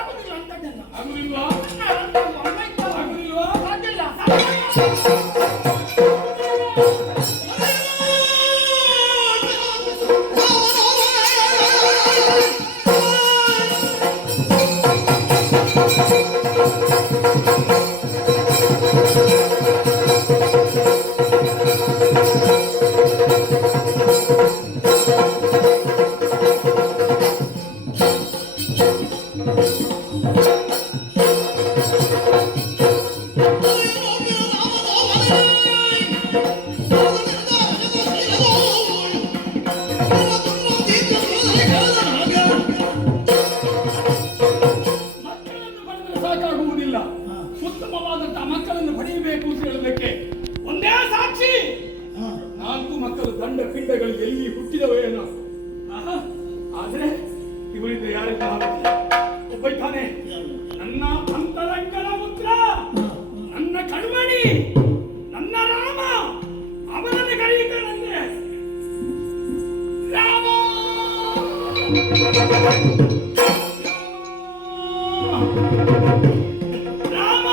ಆಗುದಿಲ್ಲ ಅಂತದ್ದೆಲ್ಲ. ಆಗುದಿಲ್ವಾ? ಆಗುದಿಲ್ವಾ? ಸಾಧ್ಯ ಇಲ್ಲ. ಮಕ್ಕಳನ್ನು ಪಡೆದರೆ ಸಾಕಾಗುವುದಿಲ್ಲ. ಉತ್ತಮವಾದಂತಹ ಮಕ್ಕಳನ್ನು ಪಡೆಯಬೇಕು ಅಂತ ಹೇಳಲಿಕ್ಕೆ ಒಂದೇ ಸಾಕ್ಷಿ. 4 ಮಕ್ಕಳು ದಂಡ ಪಿಂಡಗಳು ಎಲ್ಲಿ ಹುಟ್ಟಿದವೇನೋ. ಆದ್ರೆ ಇವರಿಂದ ಯಾರಿಂದ ಒಬ್ಬೈತಾನೆ ನನ್ನ ಅಂತರಂಗದ ಪುತ್ರ, ನನ್ನ ಕಣ್ಮಣಿ, ನನ್ನ ರಾಮ. ಅವನನ್ನು ಕರೆಯುತ್ತಾನಂದ್ರೆ ರಾಮ ರಾಮ.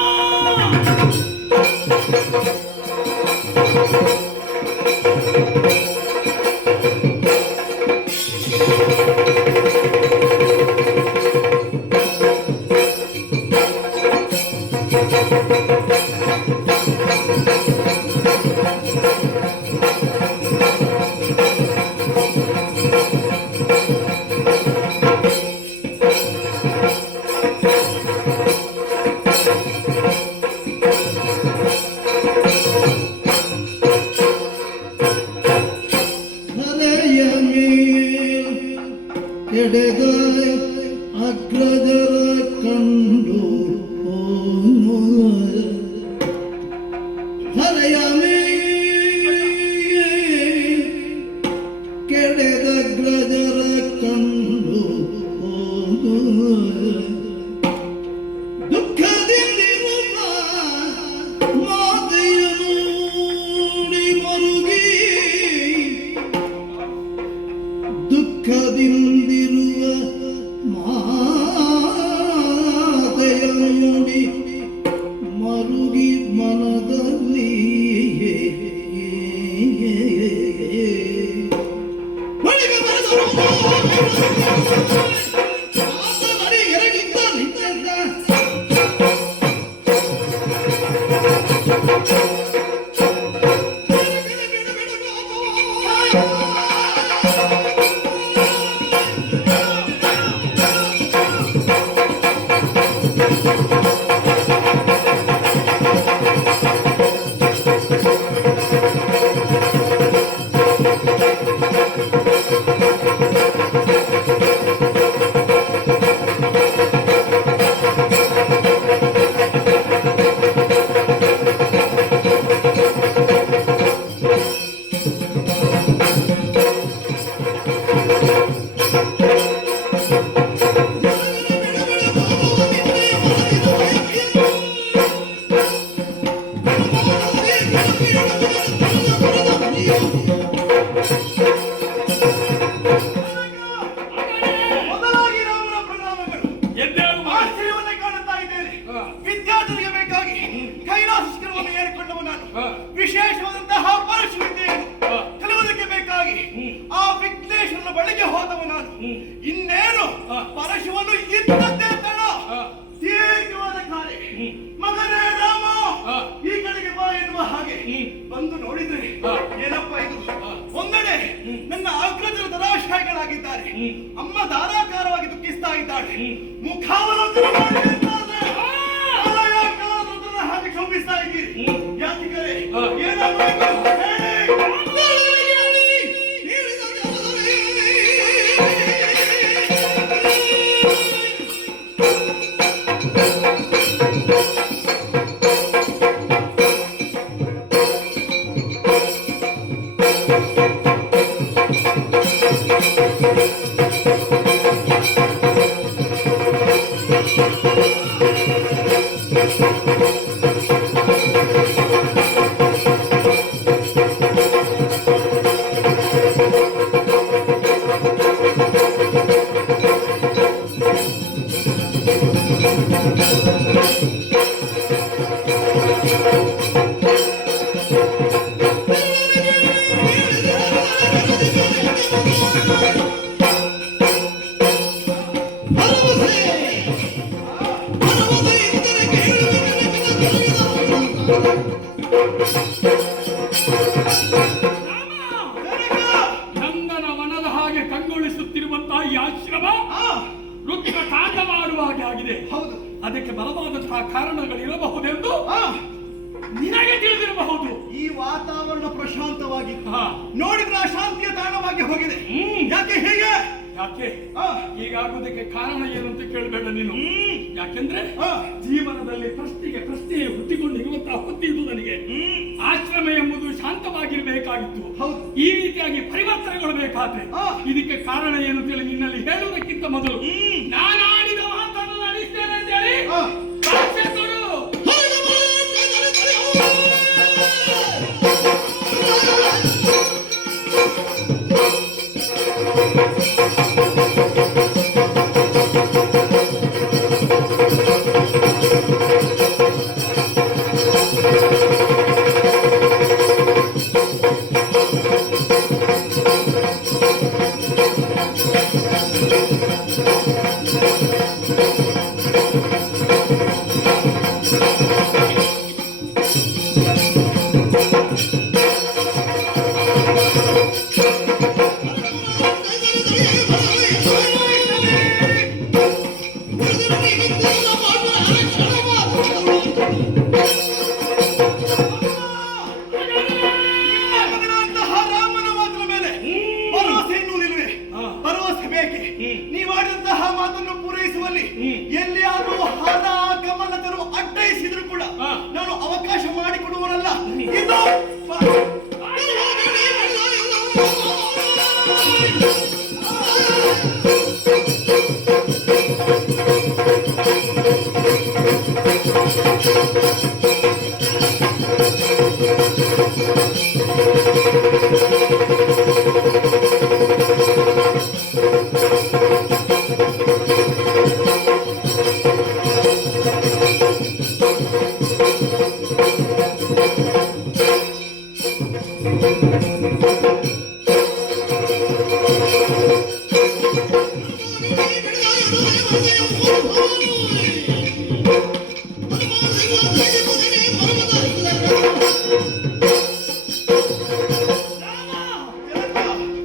ಎಡೆದ ಅಗ್ರಜರ ಕಂಡು ಹರೆಯ ಕೆಡೆದ ಅಗ್ರಜರ ಕಂಡು ದುಃಖದಿಂದಿರುವ ಮಾತೆಯನ್ನು ಮರುಗಿ ದುಃಖದಿಂದಿರುವ ಮಾತೆಯ ನೋಡಿ ಮರುಗಿ ಮನದಲ್ಲಿ ಎರಗಿದ್ದ ನಿಂತ ವಿಶೇಷವಾದಂತಹ ಪರಶುವಿದ್ಯೆಯನ್ನು ಕಲಿಯುವುದಕ್ಕೆ ಬೇಕಾಗಿ ಆ ವಿಘ್ನೇಶ್ವರನ ಬಳಿಗೆ ಹೋದವ ನಾನು. ಇನ್ನೇನು ಪರಶುವನ್ನು ಇದ್ದದ್ದೇ ತಡ ದೀರ್ಘವಾದ ಕಾರ್ಯ. ಮಗನೇ ರಾಮ, ಈ ಕಡೆಗೆ ಬಾ ಎನ್ನುವ ಹಾಗೆ ಬಂದು ನೋಡಿದ್ರೆ ಏನಪ್ಪ ಇದು? ಒಂದೆಡೆ ನನ್ನ ಅಗ್ರಜರು ಧರಾಶಾಯಿಗಳಾಗಿದ್ದಾರೆ, ಅಮ್ಮ ಧಾರಾಕಾರವಾಗಿ ದುಃಖಿಸ್ತಾ ಇದ್ದಾಳೆ, ಮುಖಾವಲೋಕನ ಹಾಗೆ ಕ್ಷೋಭಿಸ್ತಾ ಇದ್ದೀರಿ. ಯಾತಿಕರೇ ಏನಾಗಬೇಕು ಹೇಳಿ. ಭರವಸೆ ಬರುವುದು ಇದ್ದರೆ ಕೇಳುವೆ ನೆನಪಿನ ನಂದನ ವನದ ಹಾಗೆ ಕಂಗೊಳಿಸುತ್ತಿರುವಂತಹ ಈ ಆಶ್ರಮ ರುದ್ರ ತಾಂಡವಾಡುವ ಹಾಗೆ ಆಗಿದೆ. ಹೌದು. ಅದಕ್ಕೆ ಬಲವಾದಂತಹ ಕಾರಣಗಳಿರಬಹುದೆಂದು ನಿನಗೆ ತಿಳಿದಿರಬಹುದು. ಈ ವಾತಾವರಣ ಪ್ರಶಾಂತವಾಗಿತ್ತು, ಹಾ, ನೋಡಿದ್ರೆ ಅಶಾಂತಿಯ ತಾಣವಾಗಿ ಹೋಗಿದೆ. ಯಾಕೆ ಹೀಗೆ? ಯಾಕೆ ಹೀಗಾಗುವುದಕ್ಕೆ ಕಾರಣ ಏನು ಅಂತ ಕೇಳಬೇಡ ನೀನು. ಯಾಕೆಂದ್ರೆ ಜೀವನದಲ್ಲಿ ಪ್ರಶ್ನೆಯೇ ಹುಟ್ಟಿಕೊಂಡಿರುವಂತಹ ಹೊತ್ತಿ ಇದು ನನಗೆ. ಆಶ್ರಮ ಎಂಬುದು ಶಾಂತವಾಗಿರ್ಬೇಕಾಗಿತ್ತು. ಈ ರೀತಿಯಾಗಿ ಪರಿವರ್ತನೆಗೊಳ್ಳಬೇಕಾದ್ರೆ ಇದಕ್ಕೆ ಕಾರಣ ಏನು ಅಂತ ಹೇಳಿ ನಿನ್ನಲ್ಲಿ ಹೇಳುವುದಕ್ಕಿಂತ ಮೊದಲು ನಾನು ಆಡಿದ ಮಾತನ್ನು ನಡೆಸ್ತೇನೆ ಅಂತ ಹೇಳಿ ಸಾಕ್ಷ್ಯ ಕೊಡು. ನೀವಾಡಿದಂತಹ ಮಾತನ್ನು ಪೂರೈಸುವಲ್ಲಿ ಎಲ್ಲಿಯಾದರೂ ಹರ ಕಮಲದರು ಅಡ್ಡಯಿಸಿದ್ರು ಕೂಡ ನಾನು ಅವಕಾಶ ಮಾಡಿಕೊಡುವನಲ್ಲ. ಇದು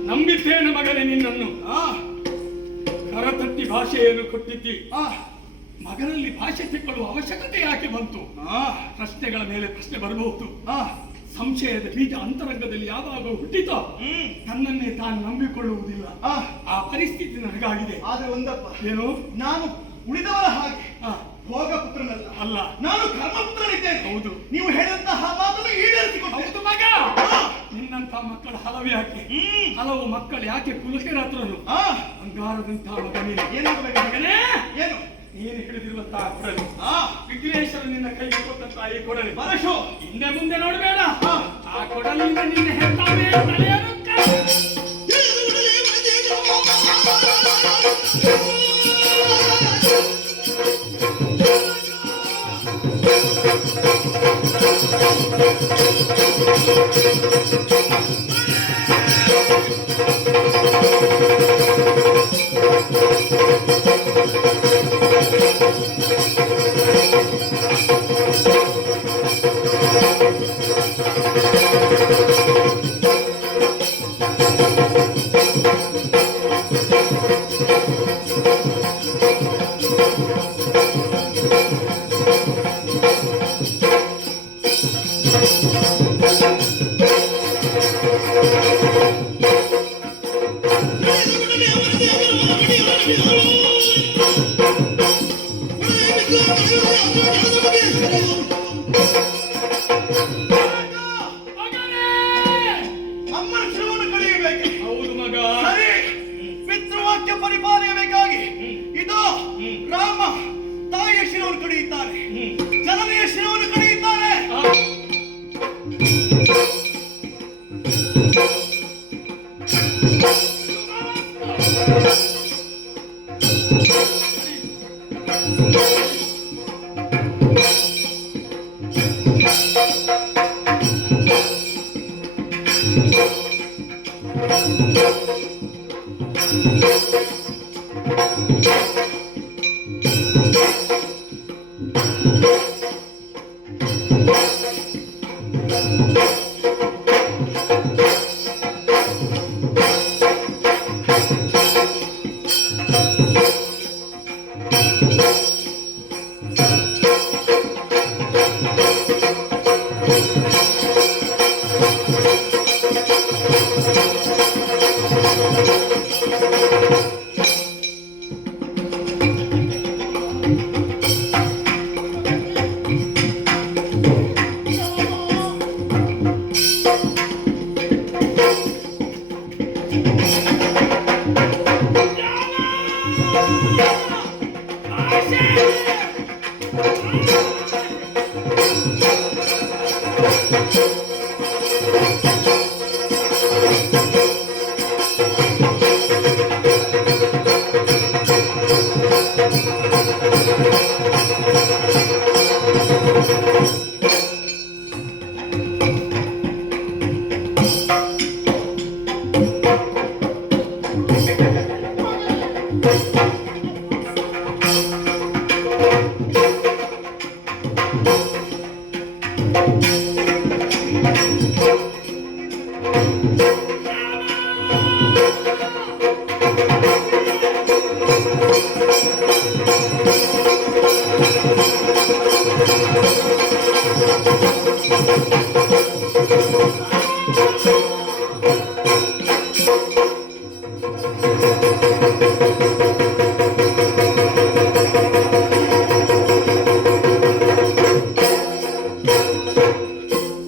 ನಂಬಿದ್ದೇನೆ ಮಗನೇ ನಿನ್ನನ್ನು. ಕರತಟ್ಟಿ ಭಾಷೆಯನ್ನು ಕೊಟ್ಟಿದ್ದಿ. ಮಗನಲ್ಲಿ ಭಾಷೆ ತಿಳ್ಕೊಳ್ಳುವ ಅವಶ್ಯಕತೆ ಯಾಕೆ ಬಂತು? ಪ್ರಶ್ನೆಗಳ ಮೇಲೆ ಪ್ರಶ್ನೆ ಬರಬಹುದು. ಸಂಶಯದ ಬೀಜ ಅಂತರಂಗದಲ್ಲಿ ಯಾವಾಗ ಹುಟ್ಟಿತೋ ತನ್ನನ್ನೇ ತಾನು ನಂಬಿಕೊಳ್ಳುವುದಿಲ್ಲ. ಆ ಪರಿಸ್ಥಿತಿ ನನಗಾಗಿದೆ. ಆದ್ರೆ ಒಂದಪ್ಪ, ಏನು? ನಾನು ಉಳಿದವರ ಹಾಗೆ ಭೋಗ ಪುತ್ರನಲ್ಲ, ಅಲ್ಲ, ನಾನು ಕರ್ಮಪುತ್ರನಿದ್ದೇನೆ. ಹೌದು. ನೀವು ಹೇಳಿದಂತಹ ಮಾತನ್ನು ಈಡೇರಿಸಿಕೊಂಡು ಹೌದು ಮಗ. ನಿನ್ನಂತ ಮಕ್ಕಳು ಹಲವು ಯಾಕೆ? ಹಲವು ಮಕ್ಕಳು ಯಾಕೆ ಕುಲಕೇರತ್ರನು ಬಂಗಾರದಂತಹ ಮಗನೇ. ಏನಾಗಬೇಕು ಮಗನೇ? ಏನು ನೀನು ಹಿಡಿದಿರುವಂತಹ ಕೊಡಲಿ, ವಿಘ್ನೇಶ್ವರ ನಿನ್ನ ಕೈಗೆ ಕೊಟ್ಟಂತಹ ಈ ಕೊಡಲಿ ಪರಶು ಹಿಂದೆ ಮುಂದೆ ನೋಡಬೇಡ. ಆ ಕೊಡಲಿಂದ ನಿನ್ನ ಹೆತ್ತಾವೆ ತಲೆಯನ್ನು ಅಮ್ಮನ ಶಿರವನ್ನು ಕಳೆಯಬೇಕು. ಹೌದು ಮಗ. ಸರಿ, ಪಿತೃವಾಕ್ಯ ಪರಿಪಾಲನೆಯಬೇಕಾಗಿ ಇದು ರಾಮ ತಾಯಿಯ ಶಿರವನ್ನು ಕಡಿಯುತ್ತಾನೆ, ಜನನಿಯ ಶಿರವನ್ನು ಕಡಿಯುತ್ತಾನೆ.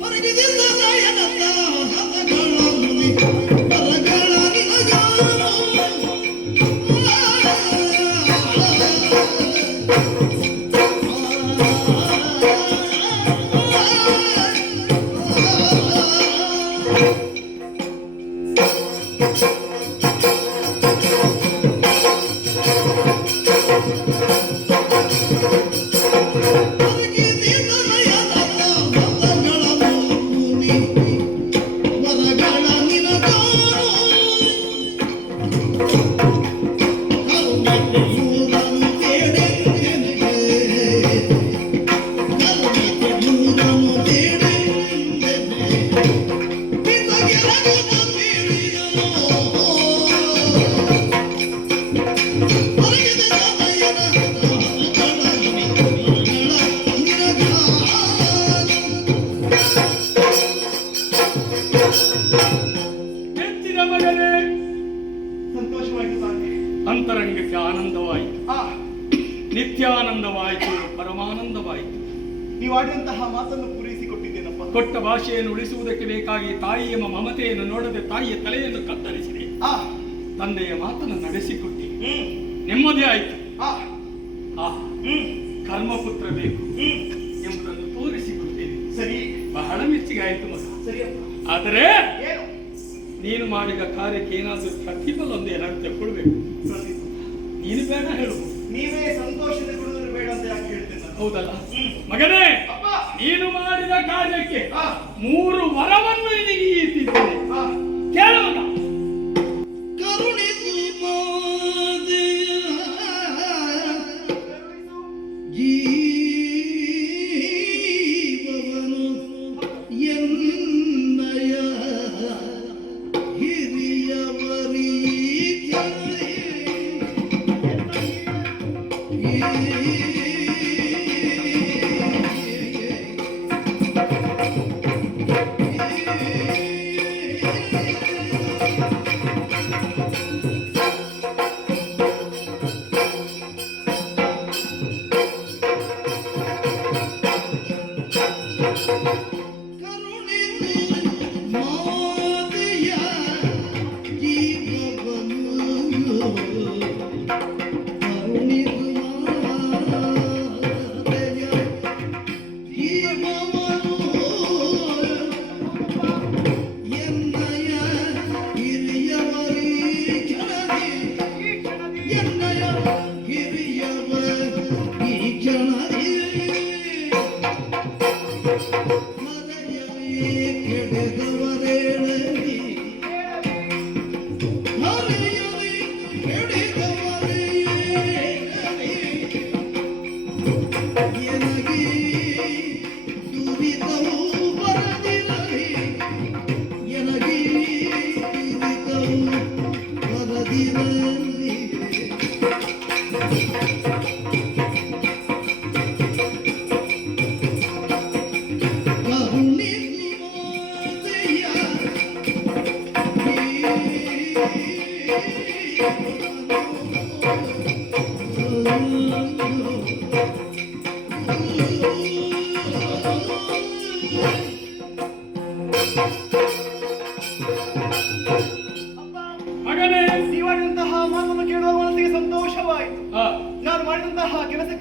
ಹೊರಗಿನಿಂದ ನಯನದ ಹದಗಳ ಮುನಿ ಬರಗಳ ನಿನಗಾನು. ಹೊರಗಿನಿಂದ ನಯನದ ಹದಗಳ ಮುನಿ ಬರಗಳ ನಿನಗಾನು. ಕರುಣಿಗೆ ನೂರನು ಬೇಡೆಂದೆನಗೆ. ಕರುಣಿಗೆ ನೂರನು ಬೇಡೆಂದೆನೆ. ಪಿತಗೆರಗದ ಬೀಳಿಯನು. ಹೊರಗಿನಿಂದ ನಯನದ ಹದಗಳ ಮುನಿ ಬರಗಳ ನಿನಗಾನು. ಹೆಚ್ಚಿನ ಮಗನೇ, ಸಂತೋಷವಾಯಿತು ಸ್ವಾಮಿ. ಅಂತರಂಗಕ್ಕೆ ಆನಂದವಾಯಿತು, ಆ ನಿತ್ಯಾನಂದವಾಯಿತು, ಪರಮಾನಂದವಾಯಿತು. ನೀವು ಆಡಿದಂತಹ ಮಾತನ್ನು ಪೂರೈಸಿಕೊಟ್ಟಿದ್ದೇನಪ್ಪ. ಕೊಟ್ಟ ಭಾಷೆಯನ್ನು ಉಳಿಸುವುದಕ್ಕೆ ಬೇಕಾಗಿ ತಾಯಿಯ ಮಮತೆಯನ್ನು ನೋಡದೆ ತಾಯಿಯ ತಲೆಯನ್ನು ಕತ್ತರಿಸಿದೆ. ಆ ತಂದೆಯ ಮಾತನ್ನು ನಡೆಸಿಕೊಟ್ಟಿ, ಹ್ಮ್ ನೆಮ್ಮದಿ ಆಯಿತು. ಆ ಆ ಹ್ಮ್ ಕರ್ಮಪುತ್ರ ಬೇಕು ಹ್ಮ್ ಎಂಬುದನ್ನು ತೋರಿಸಿಕೊಟ್ಟೇನೆ. ಸರಿ ಬಹಳ ಮೆಚ್ಚುಗೆ ಆಯಿತು ಮಗ. ಸರಿಯಪ್ಪ. ಆದರೆ ಏನು ನೀನು ಮಾಡಿದ ಕಾರ್ಯಕ್ಕೆ ಏನಾದರೂ ಪ್ರತಿಫಲ ಒಂದು ಏನಾದ್ರು ತಗೊಳ್ಬೇಕು. ಪ್ರತಿಫಲ? ನೀನು ಬೇಡ ಹೇಳು, ನೀವೇ ಸಂತೋಷದ ಕೊಡುವುದು ಬೇಡ ಅಂತ ಯಾಕೆ ಹೇಳ್ತೇನೆ ನಾನು? ಹೌದಲ್ಲ ಮಗನೇ? ಅಪ್ಪ. ನೀನು ಮಾಡಿದ ಕಾರ್ಯಕ್ಕೆ ಆ 3 ವರವನ್ನು ನಿನಗೆ ಇಟ್ಟಿದ್ದೇನೆ. ಆ ಕೇಳು ಮಗ. ಕರುಣಿಸು ಮಾದೆಯ ಜೀವವನು ಎನ್ನಯ ಹಿರಿಯವರೀತ್ಯನೇ. ಕರುಣಿಸು ಮಾದೆಯ ಜೀವವನು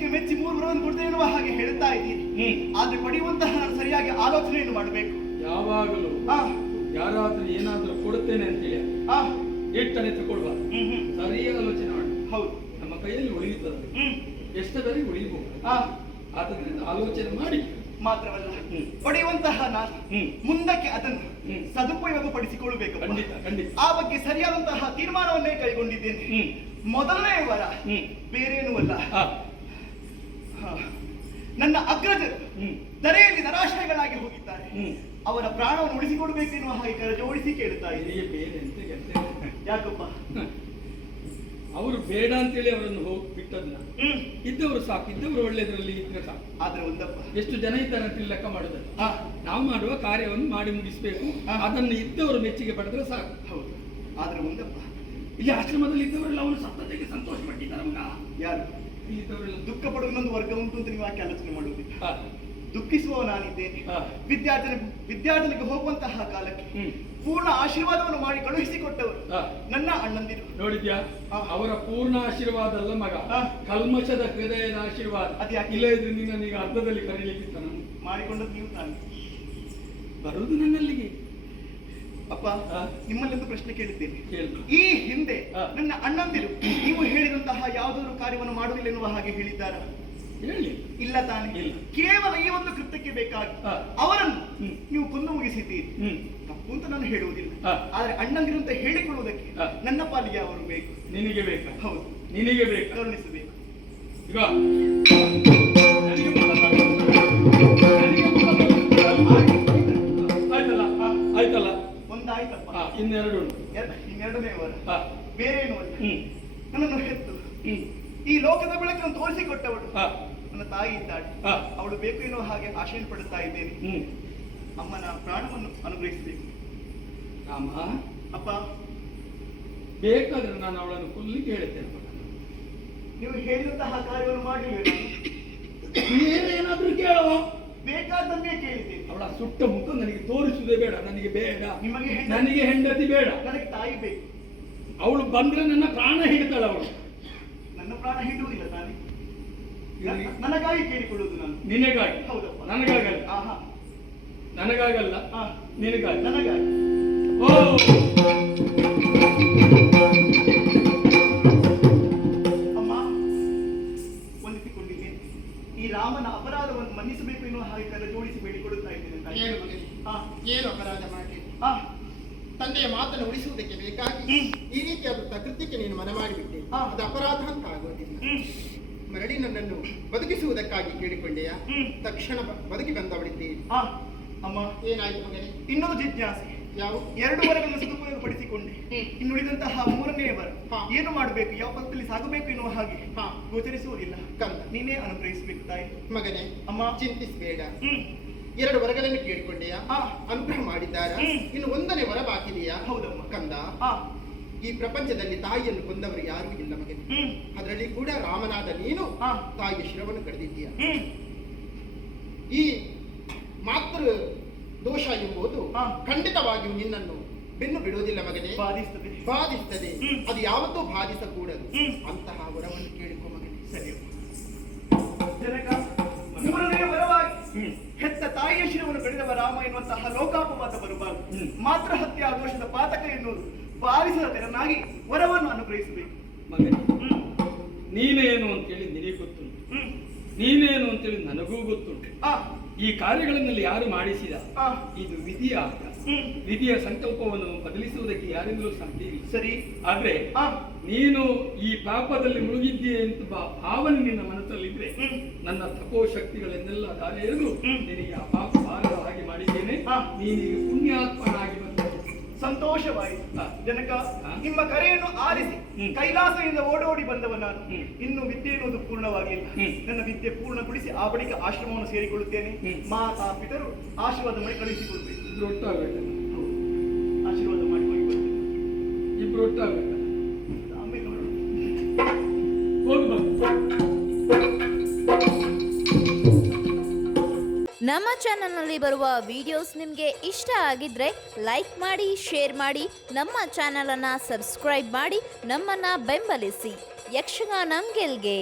ಮಾತಿಗೆ ಮೆಚ್ಚಿ 3 ವರವನ್ನು ಕೊಡ್ತೇನೆ ಎನ್ನುವ ಹಾಗೆ ಹೇಳ್ತಾ ಇದ್ದೀನಿ. ಆದ್ರೆ ಪಡೆಯುವಂತಹ ನಾನು ಸರಿಯಾಗಿ ಆಲೋಚನೆಯನ್ನು ಮಾಡಬೇಕು. ಯಾವಾಗಲೂ ಯಾರಾದ್ರೂ ಏನಾದ್ರೂ ಕೊಡುತ್ತೇನೆ ಅಂತೇಳಿ ಇಟ್ಟನೆ ತಗೊಳ್ಬಾರ್ದು. ಸರಿ ಆಲೋಚನೆ ಮಾಡಿ. ಹೌದು, ನಮ್ಮ ಕೈಯಲ್ಲಿ ಉಳಿಯುತ್ತದೆ, ಎಷ್ಟದವರೆಗೆ ಉಳಿಯಬಹುದು. ಆದ್ದರಿಂದ ಆಲೋಚನೆ ಮಾಡಿ. ಮಾತ್ರವಲ್ಲ, ಪಡೆಯುವಂತಹ ನಾನು ಮುಂದಕ್ಕೆ ಅದನ್ನು ಸದುಪಯೋಗ ಪಡಿಸಿಕೊಳ್ಳಬೇಕು. ಖಂಡಿತ ಖಂಡಿತ. ಆ ಬಗ್ಗೆ ಸರಿಯಾದಂತಹ ತೀರ್ಮಾನವನ್ನೇ ಕೈಗೊಂಡಿದ್ದೇನೆ. ಮೊದಲನೇ ವರ ಬೇರೇನೂ ಅಲ್ಲ, ನನ್ನ ಅಗ್ರಜರು ಧರೆಯಲ್ಲಿ ನರಾಶಯಗಳಾಗಿ ಹೋಗಿದ್ದಾರೆ. ಅವರ ಪ್ರಾಣವನ್ನು ಉಳಿಸಿಕೊಡ್ಬೇಕು ಎನ್ನುವ ಹಾಗೆ ಕರಜೋಡಿಸಿ ಕೇಳುತ್ತಾ ಇದ್ದೀನಿ. ಯಾಕಪ್ಪ? ಅವರು ಬೇಡ ಅಂತೇಳಿ ಅವರನ್ನು ಹೋಗಿ ಬಿಟ್ಟದ್ನ. ಇದ್ದವರು ಸಾಕು, ಇದ್ದವರು ಒಳ್ಳೆಯದ್ರಲ್ಲಿ ಇದ್ರೆ ಸಾಕು. ಆದ್ರೆ ಒಂದಪ್ಪ, ಎಷ್ಟು ಜನ ಇದ್ದಾರೆ ಅಂತ ಲೆಕ್ಕ ಮಾಡುದಲ್ಲ. ನಾವು ಮಾಡುವ ಕಾರ್ಯವನ್ನು ಮಾಡಿ ಮುಗಿಸ್ಬೇಕು. ಅದನ್ನು ಇದ್ದವರು ಮೆಚ್ಚುಗೆ ಪಡೆದ್ರೆ ಸಾಕು. ಹೌದು, ಆದ್ರೆ ಒಂದಪ್ಪ, ಇಲ್ಲಿ ಆಶ್ರಮದಲ್ಲಿ ಇದ್ದವರೆಲ್ಲ ಅವರು ಸತ್ತತೆಗೆ ಸಂತೋಷ ಪಟ್ಟಿದ್ದಾರೆ. ಯಾರು ಇದ್ದವರೆಲ್ಲ ದುಃಖ ಪಡುವ ಇನ್ನೊಂದು ವರ್ಗ ಉಂಟು ಅಂತ ನೀವು ಯಾಕೆ ಆಲೋಚನೆ ಮಾಡುವುದಿಲ್ಲ? ದುಃಖಿಸುವ ನಾನಿದ್ದೇನೆ. ವಿದ್ಯಾರ್ಥಿಗಳಿಗೆ ಹೋಗುವಂತಹ ಕಾಲಕ್ಕೆ ಪೂರ್ಣ ಆಶೀರ್ವಾದವನ್ನು ಮಾಡಿ ಕಳುಹಿಸಿಕೊಟ್ಟವರು ನನ್ನ ಅಣ್ಣಂದಿರು. ನೋಡಿದ್ಯಾ, ಅವರ ಪೂರ್ಣ ಆಶೀರ್ವಾದ ಅಲ್ಲ ಮಗ, ಕಲ್ಮಶದ ಹೃದಯದ ಆಶೀರ್ವಾದ. ಇಲ್ಲ ಇದ್ರೆ ನೀನೀಗ ಅರ್ಧದಲ್ಲಿ ಕರೀಲಿಕ್ಕಿತ್ತ. ನಾನು ಮಾಡಿಕೊಂಡದ್ದು ನೀವು ತಾನೆ. ಬರುವುದು ನನ್ನಲ್ಲಿಗೆ. ಅಪ್ಪ, ನಿಮ್ಮಲ್ಲೊಂದು ಪ್ರಶ್ನೆ ಕೇಳಿದ್ದೇನೆ. ಕೇಳಿ. ಈ ಹಿಂದೆ ನನ್ನ ಅಣ್ಣಂದಿರು ನೀವು ಹೇಳಿದಂತಹ ಯಾವುದಾದ್ರು ಕಾರ್ಯವನ್ನು ಮಾಡುವುದಿಲ್ಲ ಎನ್ನುವ ಹಾಗೆ ಹೇಳಿದ್ದಾರ? ಹೇಳಿ. ಇಲ್ಲ ತಾನೆ. ಕೇವಲ ಈ ಒಂದು ಕೃತ್ಯಕ್ಕೆ ಬೇಕಾಗಿ ಅವರನ್ನು ನೀವು ಕೊಂದು ಮುಗಿಸಿದ್ದೀರಿ. ತಪ್ಪು ಅಂತ ನಾನು ಹೇಳುವುದಿಲ್ಲ, ಆದ್ರೆ ಅಣ್ಣಂದಿರು ಅಂತ ಹೇಳಿಕೊಳ್ಳುವುದಕ್ಕೆ ನನ್ನ ಪಾಲಿಗೆ ಅವರು ಬೇಕು. ನಿನಗೆ ಬೇಕಾ? ಹೌದು, ನಿನಗೆ ಬೇಕು. ಕರುಣಿಸಬೇಕು. ಈಗ ಆಯ್ತಲ್ಲ ಆಯ್ತಲ್ಲ, ಒಂದಾಯ್ತಪ್ಪ. ಇನ್ನೆರಡು. ಇನ್ನೆರಡನೇ ವರ ಬೇರೇನು ಅಲ್ಲ, ನನ್ನನ್ನು ಹೆತ್ತು ಈ ಲೋಕದ ಬೆಳಕನ್ನು ತೋರಿಸಿಕೊಟ್ಟವಳು ನನ್ನ ತಾಯಿ ಇದ್ದಾಳೆ. ಅವಳು ಬೇಕು ಎನ್ನುವ ಹಾಗೆ ಆಶೆಯನ್ನು ಪಡುತ್ತಾ ಇದ್ದೇನೆ. ಅಮ್ಮನ ಪ್ರಾಣವನ್ನು ಅನುಗ್ರಹಿಸಬೇಕು. ರಾಮ, ಅಪ್ಪ, ಬೇಕಾದ್ರೆ ನಾನು ಅವಳನ್ನು ಕೊಲ್ಲಿಕ್ಕೆ ಹೇಳ್ತೇನೆ. ನೀವು ಹೇಳಿದಂತಹ ಕಾರ್ಯವನ್ನು ಮಾಡಲಿಲ್ಲ. ಏನಾದ್ರೂ ಕೇಳುವ, ಬೇಕಾದನ್ನೇ ಕೇಳಿದ್ದೇನೆ. ಅವಳ ಸುಟ್ಟ ಮುಖ ನನಗೆ ತೋರಿಸುವುದೇ ಬೇಡ. ನನಗೆ ಬೇಡ, ನನಗೆ ಹೆಂಡತಿ ಬೇಡ, ನನಗೆ ತಾಯಿ ಬೇಕು. ಅವಳು ಬಂದ್ರೆ ನನ್ನ ಪ್ರಾಣ ಹಿಡಿತಾಳೆ. ಅವಳು ನನ್ನ ಪ್ರಾಣ ಹಿಡುವುದಿಲ್ಲ ತಾನೆ. ನನಗಾಗಿ ಕೇಳಿಕೊಳ್ಳುವುದು ನಾನು. ನಿನಗಾಗಿ? ಹೌದಪ್ಪ. ನನಗಾಗಲ್ಲ. ನನಗಾಗಲ್ಲ, ನಿನಗಾಗಿ. ನನಗಾಗಿ. ಓ, ಅಮ್ಮ, ವಂದಿಸಿಕೊಂಡಿದ್ದೇನೆ. ಈ ರಾಮನ ಅಪರಾಧವನ್ನು ಮನ್ನಿಸಬೇಕು ಎನ್ನುವ ಹಾಗೆ ಕರ ಜೋಡಿಸಿ ಬೇಡಿಕೊಡುತ್ತಾ ಇದ್ದೇನೆ. ಏನು ಅಪರಾಧ ಮಾಡಿ ತಂದೆಯ ಮಾತನ್ನು ಉಳಿಸುವುದಕ್ಕೆ ಬೇಕಾಗಿ ಈ ರೀತಿಯಾದ ಕೃತ್ಯಕ್ಕೆ ನೀನು ಮನ ಮಾಡಿಬಿಟ್ಟೆ. ಅದು ಅಪರಾಧ ಅಂತ ಆಗೋದಿಲ್ಲ. ಮರಳಿ ನನ್ನನ್ನು ಬದುಕಿಸುವುದಕ್ಕಾಗಿ ಕೇಳಿಕೊಂಡೆಯಾ? ತಕ್ಷಣ ಬದುಕಿ ಬಂದವಳಿದ್ದೇನೆ. ಅಮ್ಮ, ಏನಾಯ್ತು ಮಗನೇ? ಇನ್ನೊಂದು ಜಿಜ್ಞಾಸೆ. ಯಾವ? 2 ವರಗಳನ್ನು ಸದುಪಯೋಗ ಪಡಿಸಿಕೊಂಡೆ. ಇನ್ನುಳಿದಂತಹ 3ನೇ ವರ ಏನು ಮಾಡಬೇಕು, ಯಾವ ಪಥದಲ್ಲಿ ಸಾಗಬೇಕು ಎನ್ನುವ ಹಾಗೆ ಗೋಚರಿಸುವುದಿಲ್ಲ. ಕಂದ, ನೀನೇ ಅನುಗ್ರಹಿಸಬೇಕು ತಾಯಿ. ಮಗನೇ, ಅಮ್ಮ, ಚಿಂತಿಸಬೇಡ. 2 ವರಗಳನ್ನು ಕೇಳಿಕೊಂಡೆಯಾ? ಅನುಗ್ರಹ ಮಾಡಿದ್ದಾರ. ಇನ್ನು 1ನೇ ವರ ಬಾಕಿದೆಯಾ? ಹೌದಮ್ಮ. ಕಂದ, ಈ ಪ್ರಪಂಚದಲ್ಲಿ ತಾಯಿಯನ್ನು ಕೊಂದವರು ಯಾರೂ ಇಲ್ಲ ಮಗನೇ. ಅದರಲ್ಲಿ ಕೂಡ ರಾಮನಾದ ನೀನು ತಾಯಿಯ ಶಿರವನ್ನು ಕಡಿದಿದ್ದೀಯ. ಈ ಮಾತೃ ದೋಷ ಎಂಬುದು ಖಂಡಿತವಾಗಿಯೂ ನಿನ್ನನ್ನು ಬೆನ್ನು ಬಿಡುವುದಿಲ್ಲ ಮಗನೇ. ಬಾಧಿಸ್ತದೆ. ಅದು ಯಾವತ್ತೂ ಬಾಧಿಸಕೂಡದು. ಅಂತಹ ವರವನ್ನು ಕೇಳಿಕೊ ಮಗನೇ. ಸರಿ. ಜನಕ, 3ನೇ ವರವಾಗಿ ಹೆತ್ತ ತಾಯಿಯ ಶಿರವನ್ನು ಕಡಿದವ ರಾಮ ಎನ್ನುವಂತಹ ಲೋಕಾಪವಾದ ಬರಬಾರದು. ಮಾತ್ರ ಹತ್ಯೆ ದೋಷದ ಪಾತಕ ಎನ್ನುವುದು ಬಾರಿಸದ ತೆರನಾಗಿ ವರವನ್ನು ಅನುಗ್ರಹಿಸಬೇಕು. ಮಗನೇ, ನೀನೇನು ಅಂತೇಳಿ ನಿನಗೆ ಗೊತ್ತುಂಟು, ನೀನೇನು ಅಂತೇಳಿ ನನಗೂ ಗೊತ್ತುಂಟು. ಈ ಕಾರ್ಯಗಳನ್ನೆಲ್ಲ ಯಾರು ಮಾಡಿಸಿದ? ಇದು ವಿಧಿಯ ಆಟ. ವಿಧಿಯ ಸಂಕಲ್ಪವನ್ನು ಬದಲಿಸುವುದಕ್ಕೆ ಯಾರಿಂದಲೂ ಸಾಧ್ಯವಿಲ್ಲ. ಸರಿ. ಆದ್ರೆ ನೀನು ಈ ಪಾಪದಲ್ಲಿ ಮುಳುಗಿದ್ದೀಯ ಅಂತ ಭಾವನೆ ನಿನ್ನ ಮನಸ್ಸಲ್ಲಿದ್ರೆ ನನ್ನ ತಪೋಶಕ್ತಿಗಳನ್ನೆಲ್ಲ ದಾರಿ ಎಳೆದು ನಿನಗೆ ಆ ಪಾಪ ಭಾರದ ಹಾಗೆ ಮಾಡಿದ್ದೇನೆ. ನೀನೀಗ ಪುಣ್ಯಾತ್ಮನಾಗಿ ಬಂದ ಸಂತೋಷವಾಯಿತು. ಜನಕ, ನಿಮ್ಮ ಕರೆಯನ್ನು ಆರಿಸಿ ಕೈಲಾಸದಿಂದ ಓಡೋಡಿ ಬಂದವ ನಾನು. ಇನ್ನು ವಿದ್ಯೆ ಎನ್ನುವುದು ಪೂರ್ಣವಾಗಿಲ್ಲ. ನನ್ನ ವಿದ್ಯೆ ಪೂರ್ಣಗೊಳಿಸಿ ಆ ಬಳಿಕ ಆಶ್ರಮವನ್ನು ಸೇರಿಕೊಳ್ಳುತ್ತೇನೆ. ಮಾತಾ ಪಿತರು ಆಶೀರ್ವಾದ ಮಾಡಿ ಕಳುಹಿಸಿಕೊಳ್ಬೇಕು. ಇಬ್ರು ಒಟ್ಟಾಗಬೇಕಲ್ಲ? ಆಶೀರ್ವಾದ ಮಾಡಿ ಹೋಗಿ ಬರ್ತೇನೆ. ಇಬ್ರು ಒಟ್ಟಾಗಬೇಕಲ್ಲ? ಆಮೇಲೆ ನೋಡೋಣ. ನಮ್ಮ ಚಾನಲ್ನಲ್ಲಿ ಬರುವ ವಿಡಿಯೋಸ್ ನಿಮಗೆ ಇಷ್ಟ ಆಗಿದ್ರೆ ಲೈಕ್ ಮಾಡಿ, ಶೇರ್ ಮಾಡಿ, ನಮ್ಮ ಚಾನಲನ್ನು ಸಬ್ಸ್ಕ್ರೈಬ್ ಮಾಡಿ ನಮ್ಮನ್ನು ಬೆಂಬಲಿಸಿ. ಯಕ್ಷಗಾನ ಗೆಲ್ಗೆ.